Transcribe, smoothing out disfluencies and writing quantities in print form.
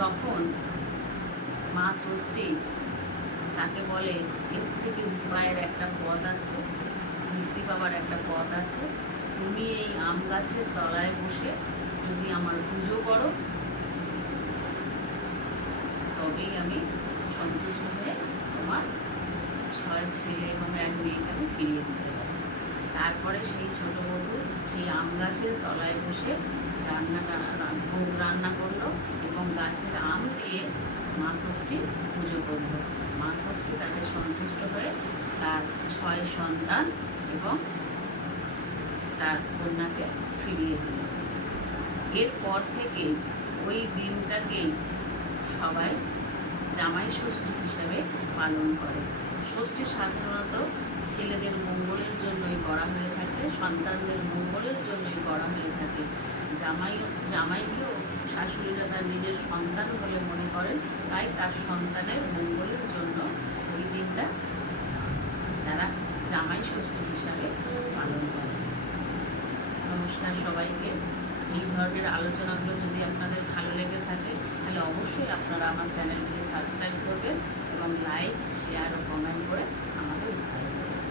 তখন মা ষষ্ঠী তাকে বলে, এর থেকে উপায়ের একটা পথ আছে, মুক্তি পাবার একটা পথ আছে। তুমি এই আম গাছের তলায় বসে যদি আমার পুজো করো, তবেই আমি সন্তুষ্ট হয়ে তোমার 6 ছেলে এবং 1 মেয়েকে আমি ফিরিয়ে দিতে পারবো। তারপরে সেই ছোট বধূ সেই আম গাছের তলায় বসে ভোগ রান্না করলো এবং গাছের আম দিয়ে মা ষষ্ঠীর পুজো করলো। মা ষষ্ঠী তাকে সন্তুষ্ট হয়ে তার 6 সন্তান এবং তার কন্যাকে ফিরিয়ে দিল। এরপর থেকে ওই দিনটাকেই সবাই জামাই ষষ্ঠী হিসেবে পালন করে। ষষ্ঠী সাধারণত ছেলেদের মঙ্গলের জন্যই করা হয়ে থাকে, সন্তানদের মঙ্গলের জন্যই করা হয়ে থাকে। জামাইকেও শাশুড়িরা তার নিজের সন্তান বলে মনে করেন, তাই তার সন্তানের মঙ্গলের জন্য ওই দিনটা তারা জামাই ষষ্ঠী হিসাবে পালন করে। নমস্কার সবাইকে। এই ধরনের আলোচনাগুলো যদি আপনাদের ভালো লেগে থাকে তাহলে অবশ্যই আপনারা আমার চ্যানেলটিকে সাবস্ক্রাইব করবেন এবং লাইক, শেয়ার ও কমেন্ট করে আমাকে উৎসাহিত করবেন।